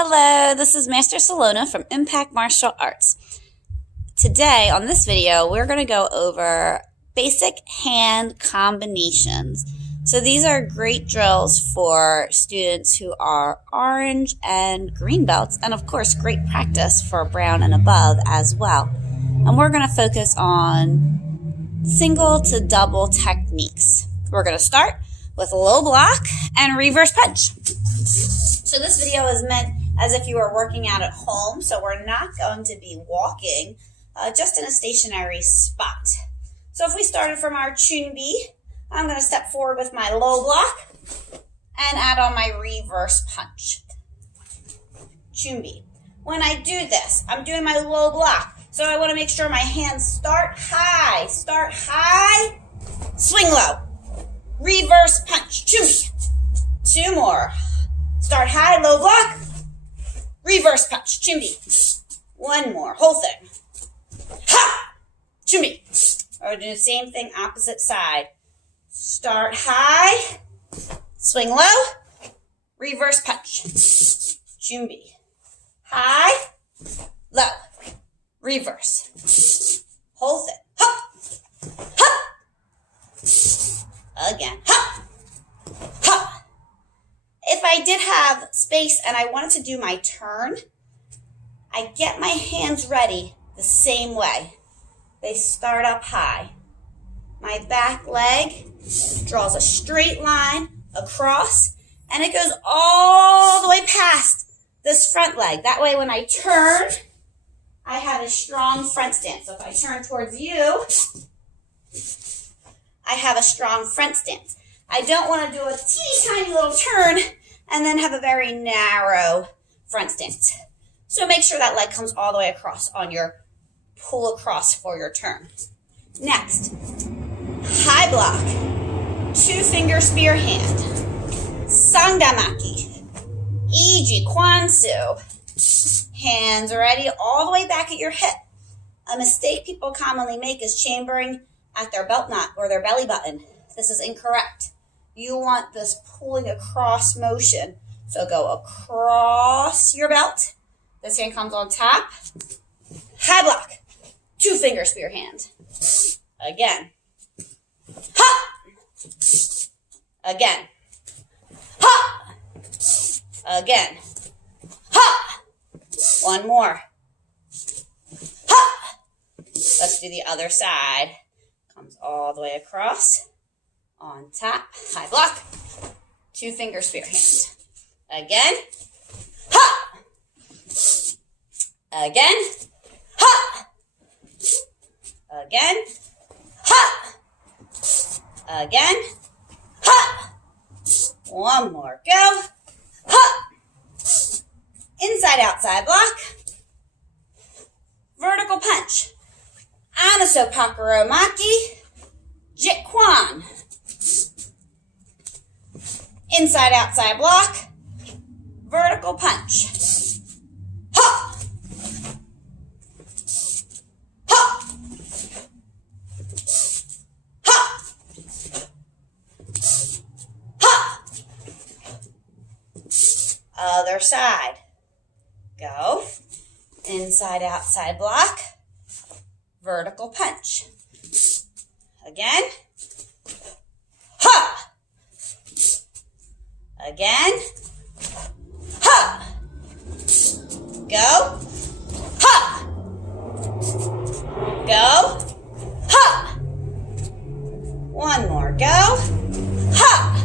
Hello, this is Master Salona from Impact Martial Arts. Today, on this video, we're going to go over basic hand combinations. So these are great drills for students who are orange and green belts, and of course, great practice for brown and above as well. And we're going to focus on single to double techniques. We're going to start with low block and reverse punch. So this video is meant as if you were working out at home, so we're not going to be walking, just in a stationary spot. So if we started from our chunbi, I'm going to step forward with my low block and add on my reverse punch. Chunbi. When I do this, I'm doing my low block, so I want to make sure my hands start high, swing low, reverse punch, chunbi. Two more. Start high, low block, reverse punch, chunbi. One more, whole thing. Ha! Chunbi. We're doing the same thing, opposite side. Start high, swing low, reverse punch, chunbi. High, low, reverse. Whole thing. Ha! Ha! Again. Ha! Ha! If I did have space and I wanted to do my turn, I get my hands ready the same way. They start up high. My back leg draws a straight line across, and it goes all the way past this front leg. That way when I turn, I have a strong front stance. So if I turn towards you, I have a strong front stance. I don't want to do a teeny tiny little turn and then have a very narrow front stance. So make sure that leg comes all the way across on your pull across for your turn. Next, high block, 2-finger spear hand, Sangdamaki, Iji Kwansu. Hands ready all the way back at your hip. A mistake people commonly make is chambering at their belt knot or their belly button. This is incorrect. You want this pulling across motion. So go across your belt. This hand comes on top. High block. 2-finger spear hand. Again. Ha! Again. Ha! Again. Ha! One more. Ha! Let's do the other side. Comes all the way across. On top, high block, 2-finger spear hand. Again, ha! Again, ha! Again, ha! Again, ha! One more, go, ha! Inside, outside block, vertical punch, Anaso Pakuromaki, Jit Kwan. Inside, outside block, vertical punch. Ha! Ha! Ha! Ha! Other side. Go. Inside, outside block, vertical punch. Again. Ha! Again. Ha! Go. Ha! Go. Ha! One more. Go. Ha!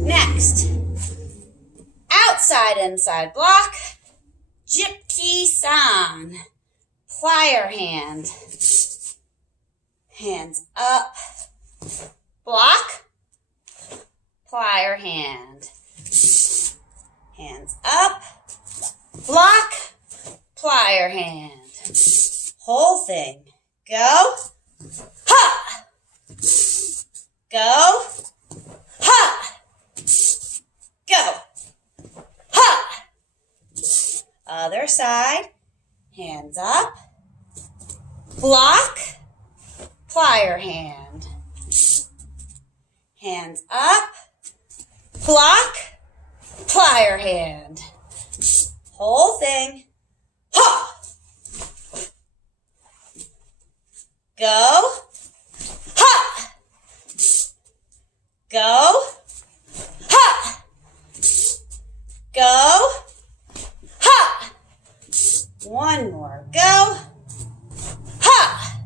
Next. Outside, inside block. Jipki-san. Plier hand. Hands up. Block. Plier hand. Hands up. Block. Plier hand. Whole thing. Go. Ha! Go. Ha! Go. Ha! Other side. Hands up. Block. Plier hand. Hands up. Block. plier hand. Whole thing. Ha! Go. Ha! Go. Ha! Go. Ha! One more. Go. Ha!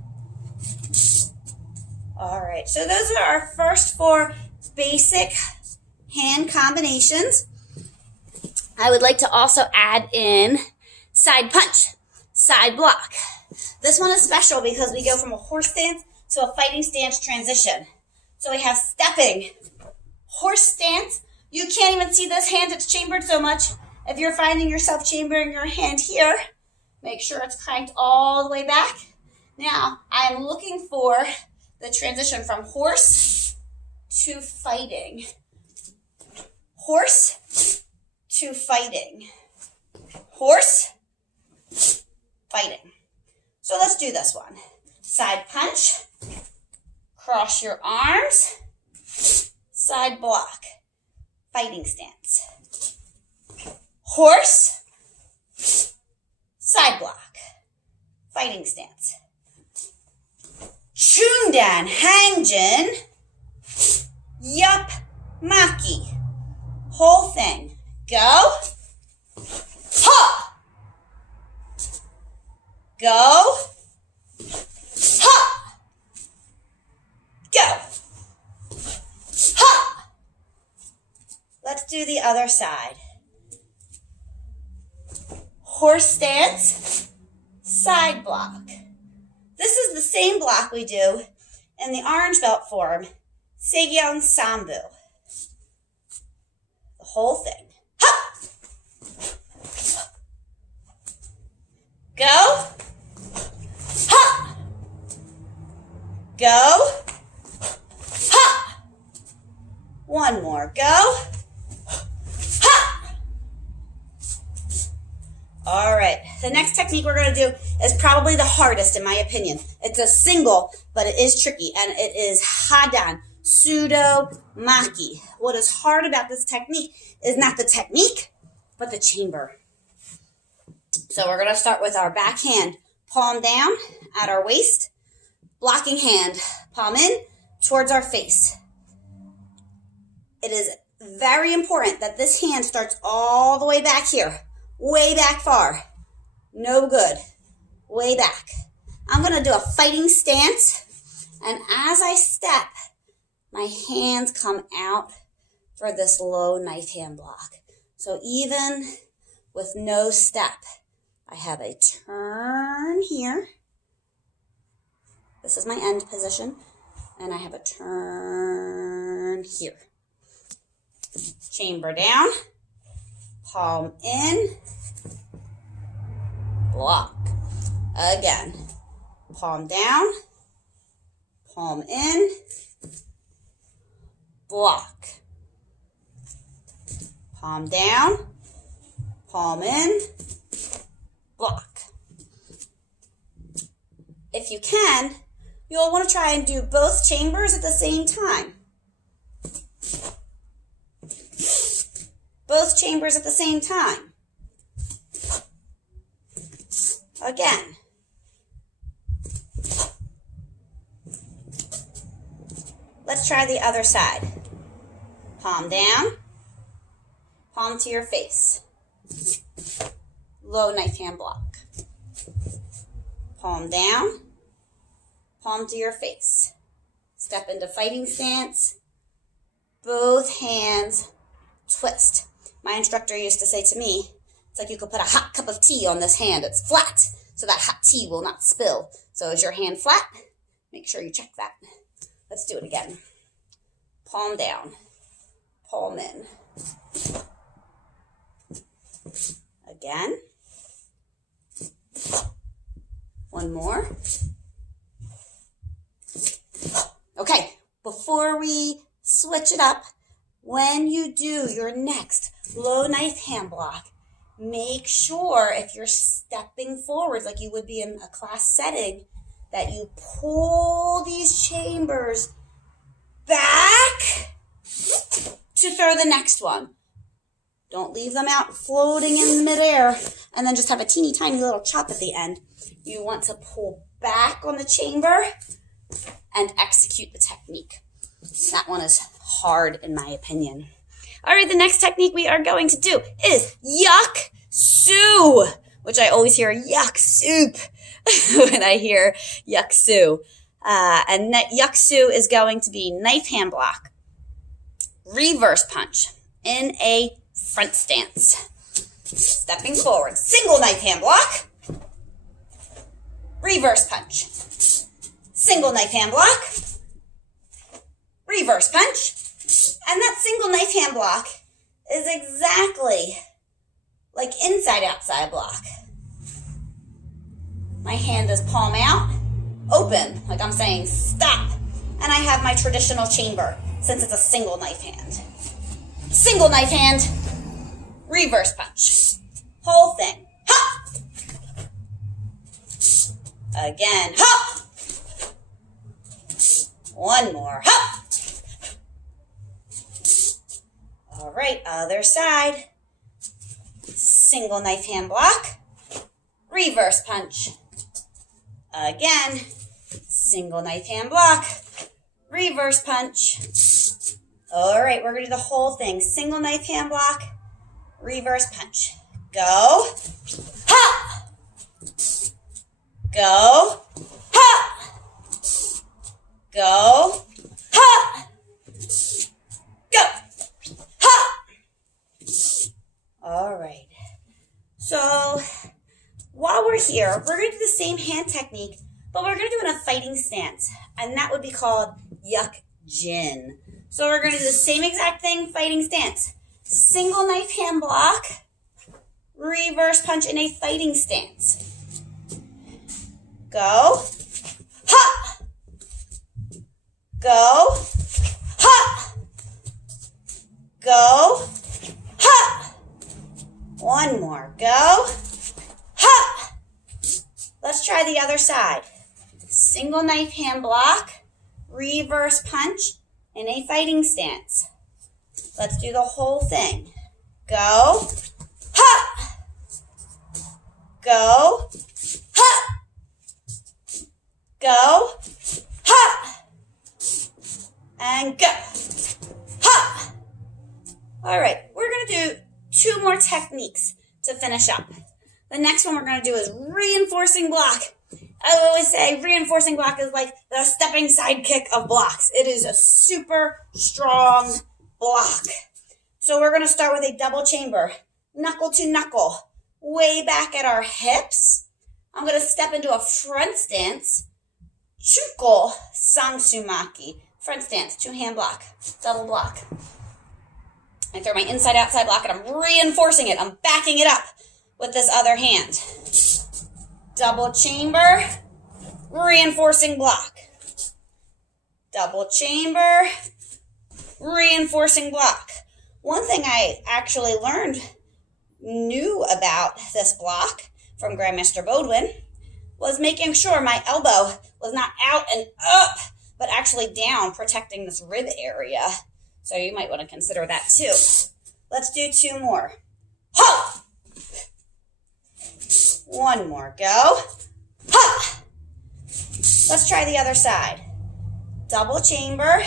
All right, so those are our first 4 basic hand combinations. I would like to also add in side punch, side block. This one is special because we go from a horse stance to a fighting stance transition. So we have stepping, horse stance. You can't even see this hand, it's chambered so much. If you're finding yourself chambering your hand here, make sure it's cranked all the way back. Now, I am looking for the transition from horse to fighting. Horse to fighting. Horse, fighting. So let's do this one. Side punch, cross your arms, side block, fighting stance. Horse, side block, fighting stance. Chundan, Hangjin, Yup, Maki. Whole thing. Go. Ha! Go. Ha! Go. Ha! Let's do the other side. Horse stance, side block. This is the same block we do in the orange belt form, Seogyeong Sambu. The whole thing. Ha! Go. Ha! Go. Ha! One more. Go. Ha! All right. The next technique we're going to do is probably the hardest in my opinion. It's a single, but it is tricky, and it is Hadan, Pseudo Maki. What is hard about this technique is not the technique, but the chamber. So we're going to start with our back hand, palm down at our waist, blocking hand, palm in towards our face. It is very important that this hand starts all the way back here, way back far. No good. Way back. I'm going to do a fighting stance, and as I step, my hands come out for this low knife hand block. So even with no step, I have a turn here. This is my end position, and I have a turn here. Chamber down, palm in, block. Again, palm down, palm in, block. Palm down, palm in, block. If you can, you'll want to try and do both chambers at the same time. Both chambers at the same time. Again. Let's try the other side. Palm down, palm to your face. Low knife hand block. Palm down, palm to your face. Step into fighting stance. Both hands twist. My instructor used to say to me, it's like you could put a hot cup of tea on this hand. It's flat, so that hot tea will not spill. So is your hand flat? Make sure you check that. Let's do it again. Palm down, palm in. Again. One more. Okay, before we switch it up, when you do your next low knife hand block, make sure if you're stepping forwards like you would be in a class setting, that you pull these chambers back to throw the next one. Don't leave them out floating in midair and then just have a teeny tiny little chop at the end. You want to pull back on the chamber and execute the technique. That one is hard in my opinion. All right, the next technique we are going to do is Yak-Su, which I always hear yuck soup when I hear Yak-Su. And that Yak-Su is going to be knife hand block, reverse punch in a front stance. Stepping forward, single knife hand block, reverse punch, single knife hand block, reverse punch. And that single knife hand block is exactly like inside-outside block. My hand is palm out, open, like I'm saying stop. And I have my traditional chamber since it's a single knife hand. Single knife hand, reverse punch. Whole thing. Ha! Again. Ha! One more. Ha! All right, other side. Single knife hand block, reverse punch. Again, single knife hand block, reverse punch. All right, we're going to do the whole thing. Single knife hand block, reverse punch. Go. Ha! Go. Ha! Go. Ha! Go. Ha! All right. So while we're here, we're going to do the same hand technique, but we're going to do it in a fighting stance, and that would be called Yuk-Jin. So we're going to do the same exact thing, fighting stance. Single knife hand block, reverse punch in a fighting stance. Go. Ha! Go. Ha! Go. Ha! One more. Go. Ha! Let's try the other side. Single knife hand block, reverse punch in a fighting stance. Let's do the whole thing. Go. Ha! Go. Ha! Go. Ha! And go. Ha! All right, we're going to do 2 more techniques to finish up. The next one we're going to do is reinforcing block. I always say reinforcing block is like the stepping sidekick of blocks. It is a super strong block. So we're going to start with a double chamber, knuckle to knuckle, way back at our hips. I'm going to step into a front stance, Chuko Sangsumaki. Front stance, 2-hand block, double block. I throw my inside-outside block and I'm reinforcing it. I'm backing it up with this other hand. Double chamber, reinforcing block. Double chamber, reinforcing block. One thing I actually knew about this block from Grandmaster Bodwin was making sure my elbow was not out and up, but actually down, protecting this rib area. So you might want to consider that too. Let's do 2 more. Ha! One more. Go. Ha! Let's try the other side. Double chamber,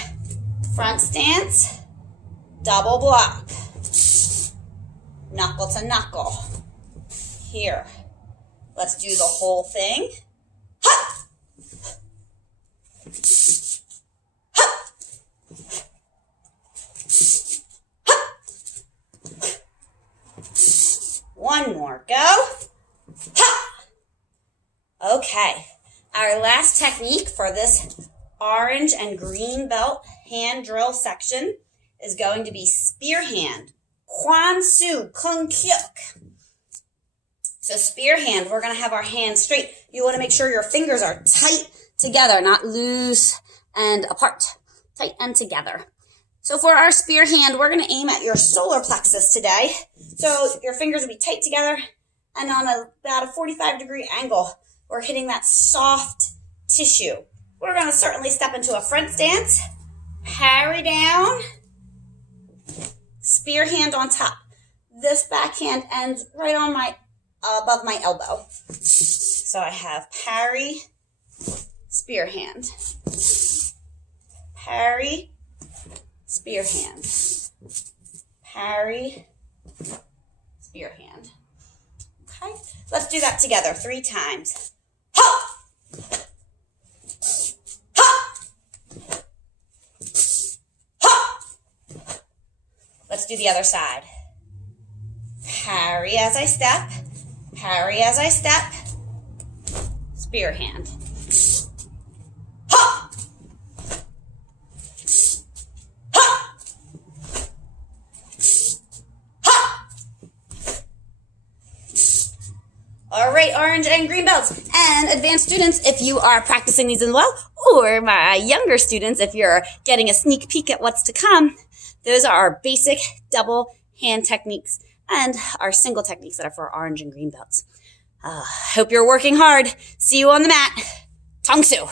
front stance, double block. Knuckle to knuckle. Here. Let's do the whole thing. Ha! Ha! Ha! One more. Go. Ha! Okay. Our last technique for this orange and green belt hand drill section is going to be spear hand. Kwan Su Kung Kyuk. So spear hand, we're going to have our hands straight. You want to make sure your fingers are tight together, not loose and apart. Tight and together. So for our spear hand, we're going to aim at your solar plexus today. So your fingers will be tight together and on about a 45-degree angle. We're hitting that soft tissue. We're going to certainly step into a front stance, parry down, spear hand on top. this backhand ends right on my above my elbow. So I have parry, spear hand, parry, spear hand, parry, spear hand. Okay, let's do that together 3 times. Ha! Ha! Ha! Let's do the other side. Parry as I step, parry as I step, spear hand. Ha! Ha! Ha! All right, orange and green belts. And advanced students, if you are practicing these as well, or my younger students, if you're getting a sneak peek at what's to come, those are our basic double hand techniques and our single techniques that are for orange and green belts. Hope you're working hard. See you on the mat. Tongsu.